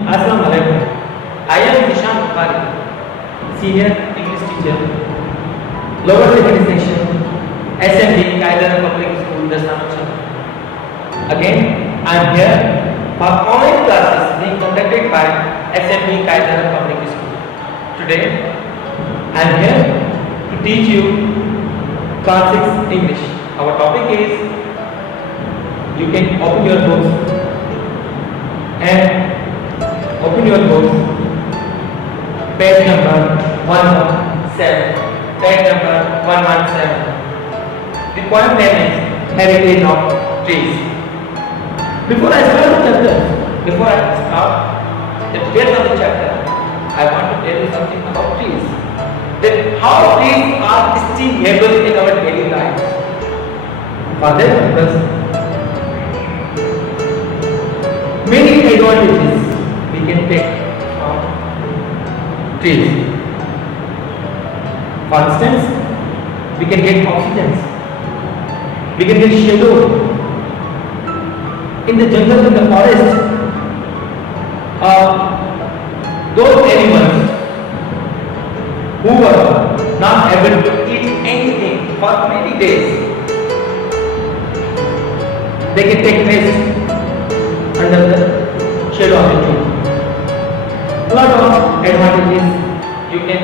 Assalamu alaikum. I am Hisham Bukhari, Senior English Teacher, Lower Secondary Section, SMD, Kaiser Public School, Dasnamacha. Again, I am here for online classes being conducted by SMD, Kaiser Public School. Today, I am here to teach you Class 6 English. Our topic is, you can open your books and open your books, page number 117, page number 117. The poem name is Heritage of Trees. Before I start the chapter, before I start the details of the chapter, I want to tell you something about trees. That how trees are still able in our daily lives. For that purpose, many advantages we can take from trees. For instance, we can get oxygen, we can get shadow. In the jungle, in the forest, those animals who were not able to eat anything for many days, they can take rest under the shadow of the tree. A lot of advantages you can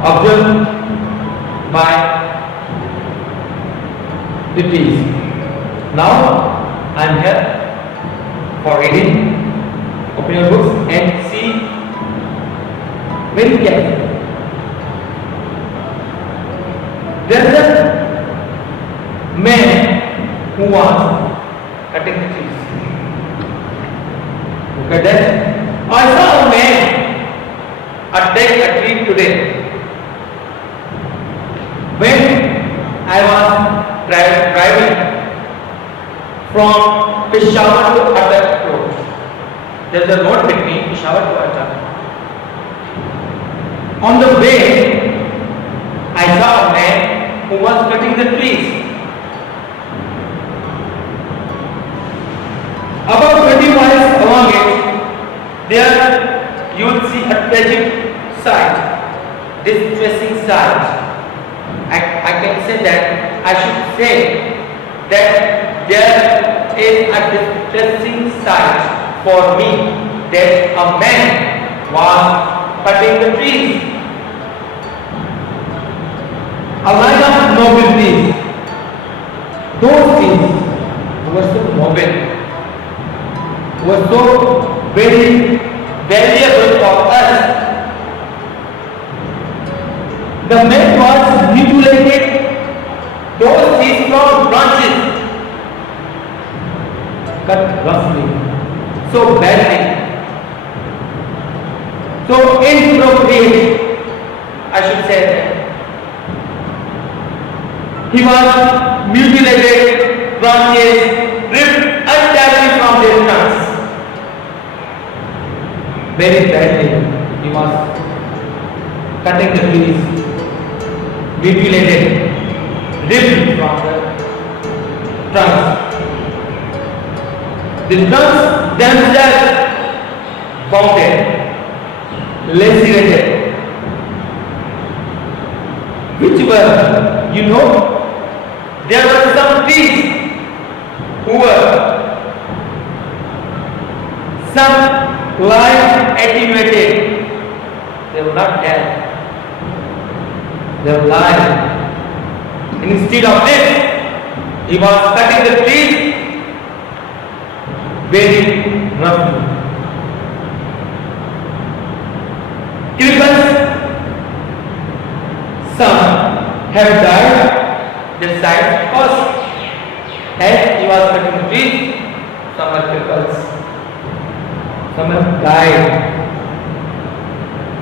observe by the trees. Now I am here for reading. Open your books and see very carefully. There is a man who was cutting the trees. Look at that. I saw a man attack a tree today. When I was driving from Peshawar to Adak Road, there is a road between Peshawar to Adak. On the way, I saw a man who was cutting the trees. About 20 miles along it, there you will see a tragic sight, distressing sight. I can say that, I should say that there is a distressing sight for me that a man was cutting the trees. A line of noble trees. Those trees were so noble, was so very valuable for us. The man was mutilated those trees from branches, cut roughly, so badly, so inappropriate, I should say that. He was mutilated, branches ripped entirely from their trunks. Very badly, he was cutting the trees, mutilated, ripped from the trunks. The trunks themselves wounded, lacerated, which were, there were some trees who were some life attenuated. They were not dead. They were alive. Instead of this, he was cutting the trees very roughly. Cripples, some have died. Their sides because as he was cutting the trees, some are cripples, some have died.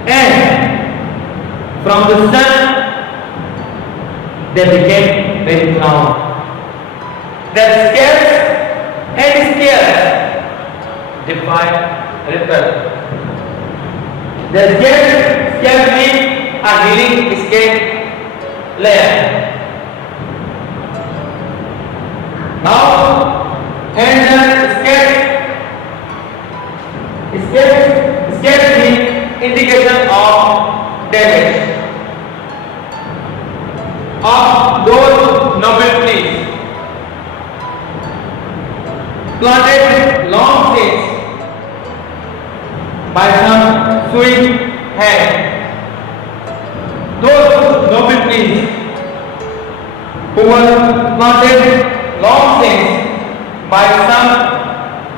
And from the sun, they became very brown. Their scales and scales define repel. Their scales mean a healing scale layer. Now, and the scale Scarce means indication of damage of those noble trees planted long since by some sweet hand. Those noble trees who were planted long since by some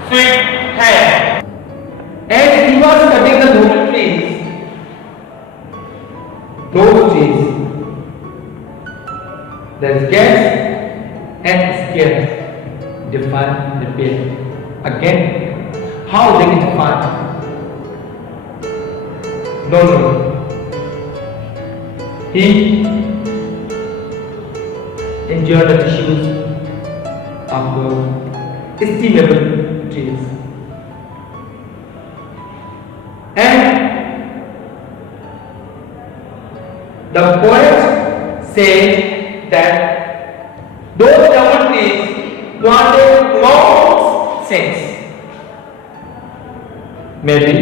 sweet hand. As he was cutting the noble trees, those trees, the scarce and scarce define the pair. Again, how they can define? No. He enjoyed the issues of the estimable trees. And the poet says that those noble trees planted long since. Maybe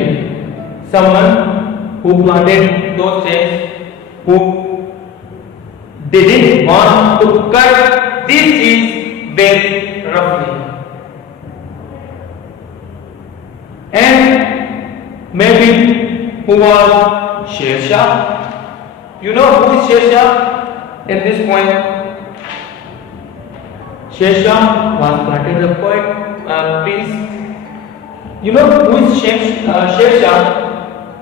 someone who planted those trees who didn't want to cut these trees very roughly. And maybe who was Sher Shah. You know who is Sher Shah at this point? Sher Shah was planted the poet trees. You know who is Sher Shah?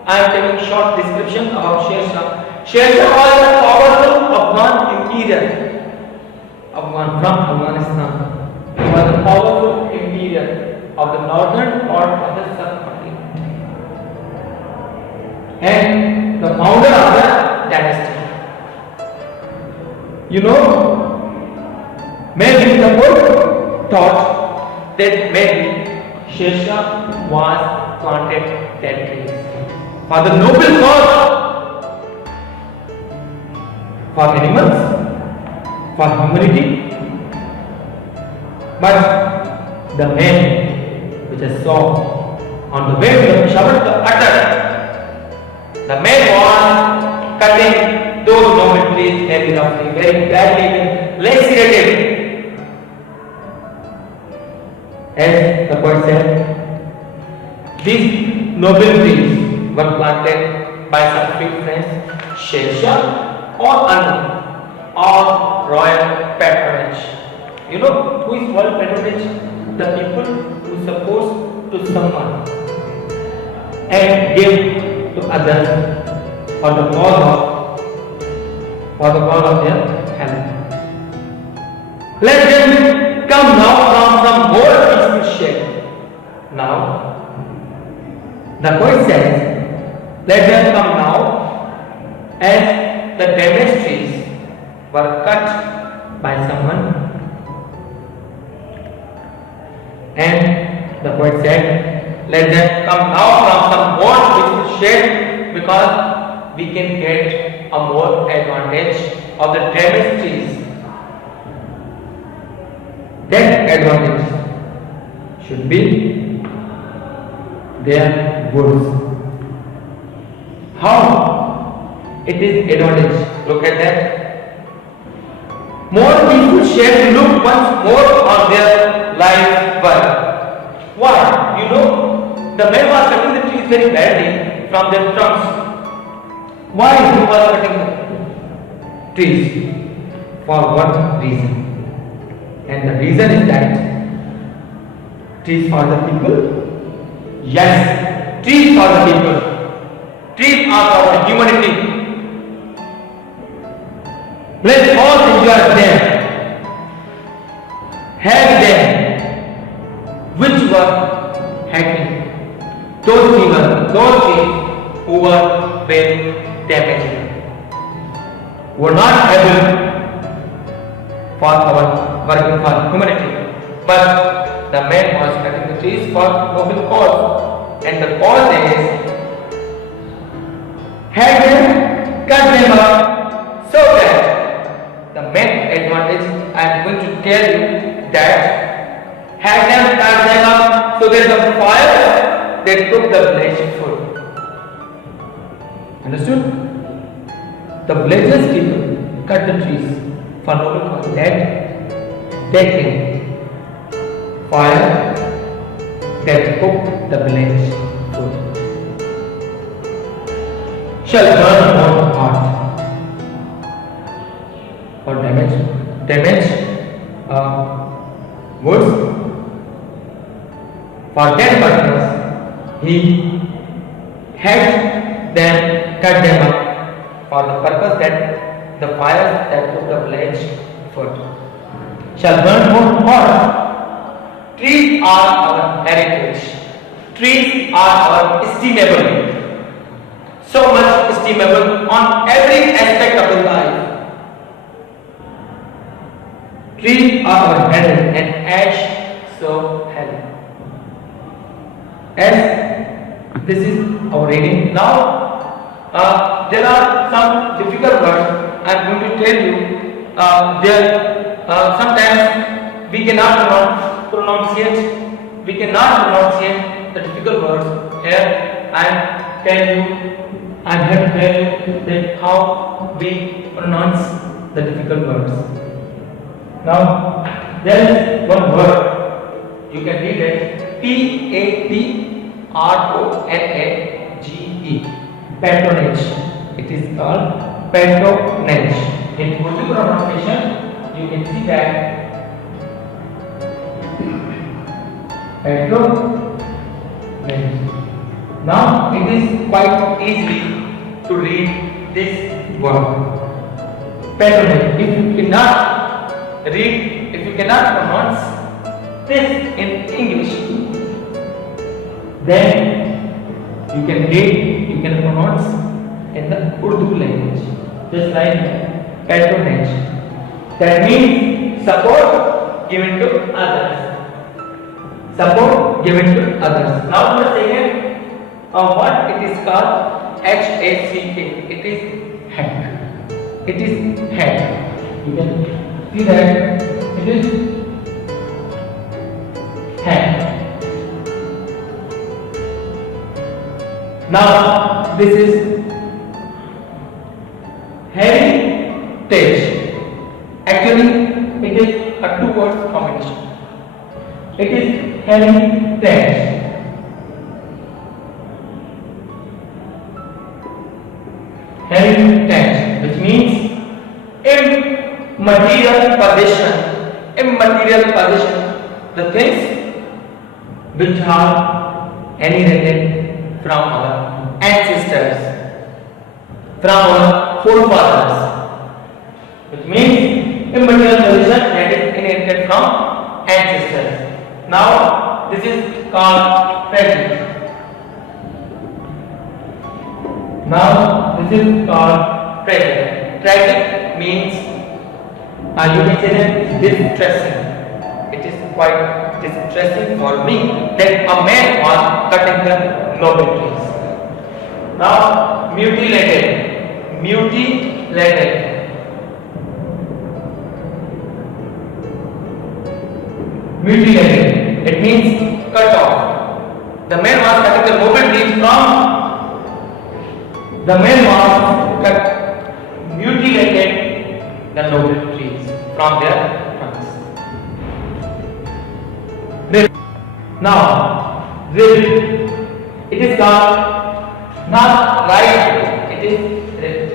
I am taking short description about Sher Shah. Sher Shah was a powerful Afghan imperial. Afghan from Afghanistan. He was a powerful imperial of the northern part of the subcontinent and the founder of the dynasty. You know, maybe the poet thought that maybe Sher Shah was planted that trees for the noble cause, for animals, for humanity. But the man which I saw on the way to the Peshawar to utter, the man was cutting those noble trees very roughly, very badly, lacerated. As the poet said, these noble trees were planted by some big friends, Sher Shah or unknown, or royal patronage. You know who is royal patronage? The people who suppose to someone and give to others for the cause of their help. Let them come now from some more peaceful shade. Now, the poet says, let them come now as the damaged trees were cut by someone. And the poet said, let them come now from some more peaceful shade because we can get a more advantage of the damaged trees. That advantage should be their woods. How it is advantage? Look at that. More peaceful shade look once more on their life work. Why? You know, the man was cutting the trees very badly from their trunks. Why he was cutting the trees? For what reason? And the reason is that trees for the people? Yes, trees for the people. Trees are for the humanity. Let's all enjoy them. Have them. Which were happy. Those trees who were very damaging. Were not able for our working for humanity. But the man was cutting the trees for noble cause. And the cause is had them cut them up so that the main advantage I am going to tell you that had them cut them up so that the fire that cook the village food. Understood? The villagers people cut the trees for noble cause that they can fire that cook the village food. Shall burn more hot or damage woods. For that purpose, he had them cut them up for the purpose that the fires that cook the village food shall burn more hot. Trees are our heritage. Trees are our estimable. So much estimable on every aspect of the life. Trees are our heritage and ash so heavy. As this is our reading now, there are some difficult words I am going to tell you. Sometimes we cannot pronounce the difficult words. Here I have to tell you that how we pronounce the difficult words. Now there is one word you can read it. Patronage. Patronage. It is called patronage. In Urdu pronunciation, you can see that patronage. Now it is quite easy to read this word. Patronage. If you cannot pronounce this in English, then you can pronounce in the Urdu language, just like patronage. That means support given to others. Support given to others. Now the second what it is called, HACK. It is hack. It is hack. You can see that it is hack. Now this is heritage. Actually it is a two words combination. It is heritage. Heritage, which means immaterial possession. Immaterial possession, the things which are inherited from our ancestors, from our forefathers, which means immaterial possession that is inherited from ancestors. Now this is called tragic. Now this is called tragic. Tragic means you can say that distressing. It is quite distressing for me that a man was cutting the noble trees. Now mutilated. Mutilated. Mutilated. It means cut off. The man was cutting the noble trees from. The man was mutilated the noble trees from their trunks. Now, it is called not right, it is ripped.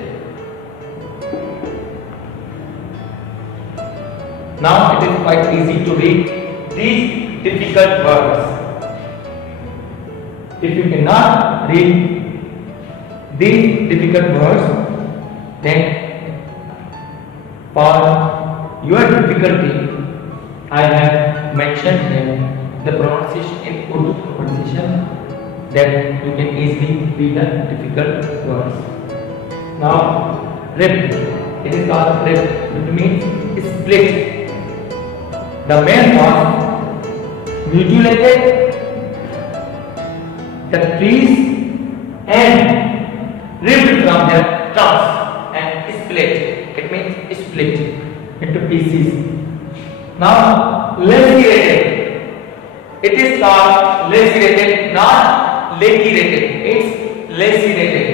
Now it is quite easy to read these difficult words. If you cannot read these difficult words, then for your difficulty, I have mentioned here the pronunciation in Urdu pronunciation that you can easily read the difficult words. Now, ripped. It is called ripped, which means split. The man was mutilated the trees and ripped from their trunks and split. It means split into pieces. Now, lacerated. It is called lacerated, not lacerated. It's lacerated.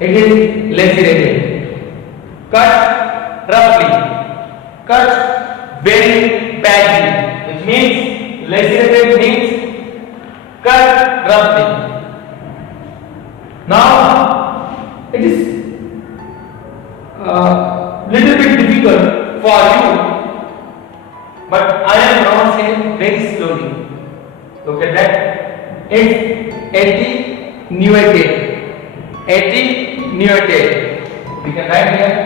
It is lacerated. Cut roughly. Cut very badly. Which means lacerated means cut roughly. Now it is little bit difficult for you, but I am pronouncing very slowly. Look at that. It's attenuated. Attenuated. We can write here.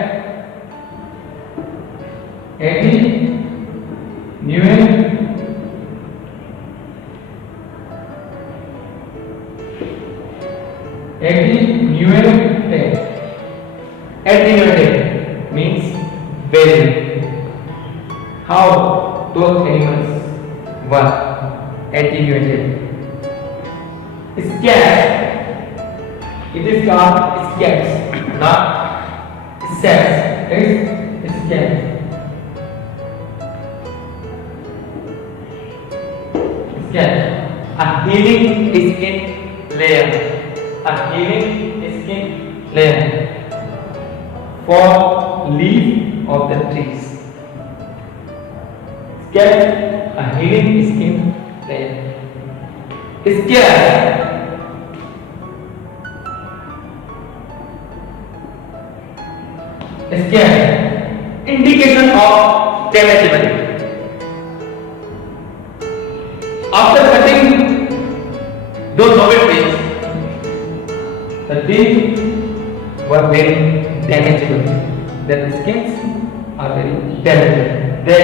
Attenuated. Attenuated. Attenuated means very. How those animals were attenuated. Scarce. It is called scarce, not scarce. It's scarce. Scarce. A healing skin layer. A healing skin layer for leaf of the trees. Scarce. A healing skin layer. Scarce. Scarce. Indication of damageability. After cutting those novel trees, the trees were very damageable. Their skins are very damageable. They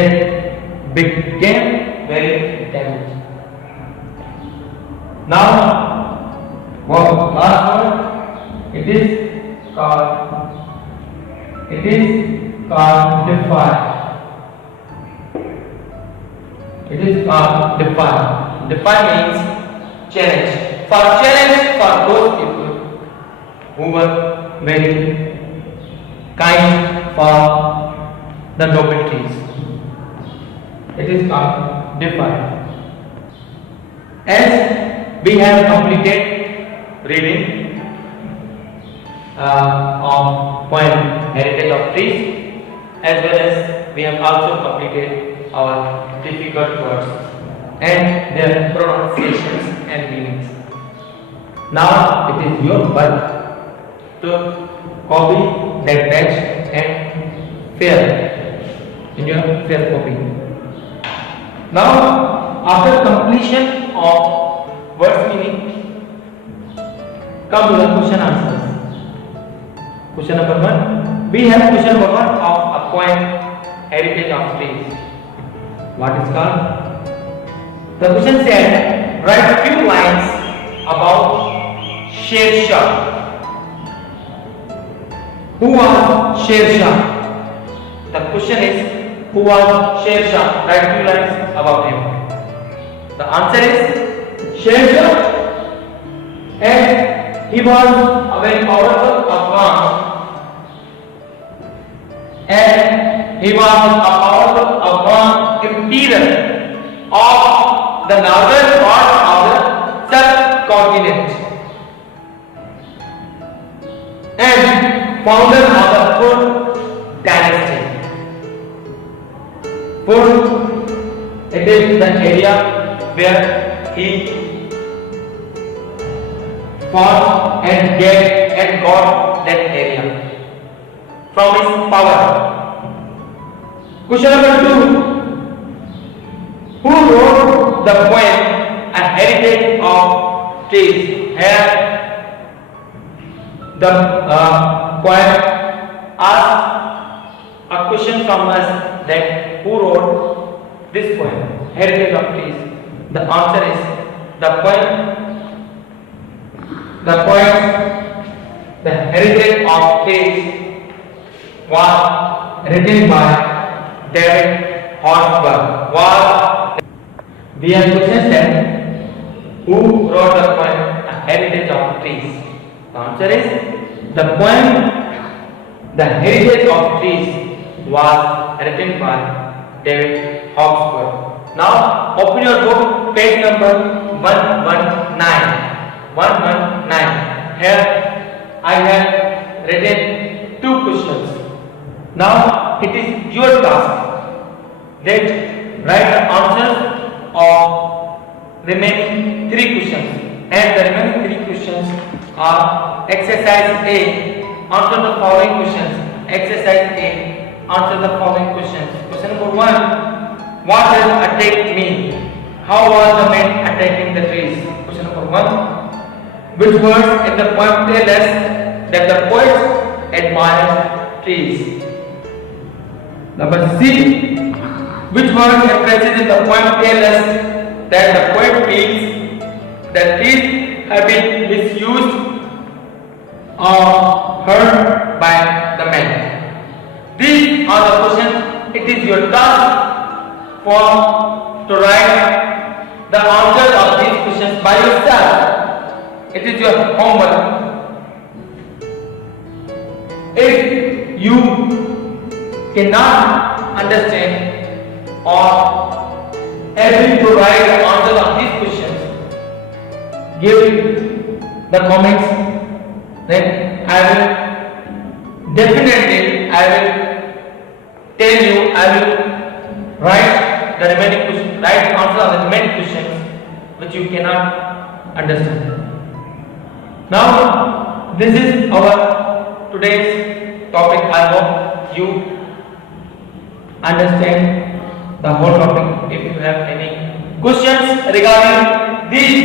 became very damaged. Now, last word, it is called defy. It is called defy. Defy means challenge. For challenge for those people who were very kind for the noble trees. It is called defy. As we have completed reading of poem Heritage of Trees, as well as we have also completed our difficult words and their pronunciations and meanings. Now it is your work to copy that batch and share in your fair copy. Now, after completion of words meaning, come to the question answers. Question number 1. We have question number 1 of a poem Heritage of Trees. What is called? The question said, write a few lines about Sher Shah. Who was Sher Shah? The question is, who was Sher Shah? Write few lines about him. The answer is Sher Shah, and he was a very powerful Afghan, and he was a powerful Afghan emperor of the northern part of the subcontinent and founder of the Fur dynasty. Fur, it is the area where he fought and got that area from his power. Question number 2. Who wrote the poem A Heritage of Trees? Here the poem asks a question from us that who wrote this poem, Heritage of Trees? The answer is the poem, The Heritage of Trees was written by David Horsburgh. We have questions that who wrote the poem A Heritage of Trees? The answer is the poem The Heritage of Trees was written by David Hawkesworth. Now open your book, page number 119. 119. Here I have written 2 questions. Now it is your task that write the answers of remaining 3 questions, and the remaining 3 questions are exercise A. Answer the following questions. Exercise A. Answer the following questions. Question number 1. What does attack mean? How was the man attacking the trees? Question number 1. Which words in the poem tell us that the poet admires trees? Number C. Which word expresses in the poem tell us that the poet feels that trees have been misused or hurt by the man? These are the questions. It is your task to write the answers of these questions by yourself. It is your homework. If you cannot understand or able to write the answers of these questions, give the comments, then I will definitely tell you, I will write the remaining questions, write answers of the remaining questions which you cannot understand. Now this is our today's topic. I hope you understand the whole topic. If you have any questions regarding these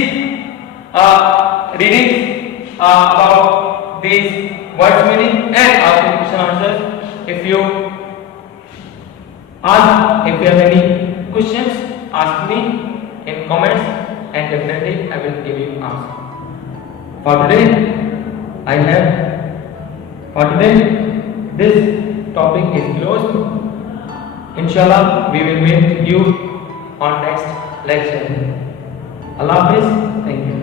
readings about these words meaning and also question answers, if you have any questions, ask me in comments and definitely I will give you answer. For today, this topic is closed. Inshallah, we will meet you on next lecture. Allah Hafiz. Thank you.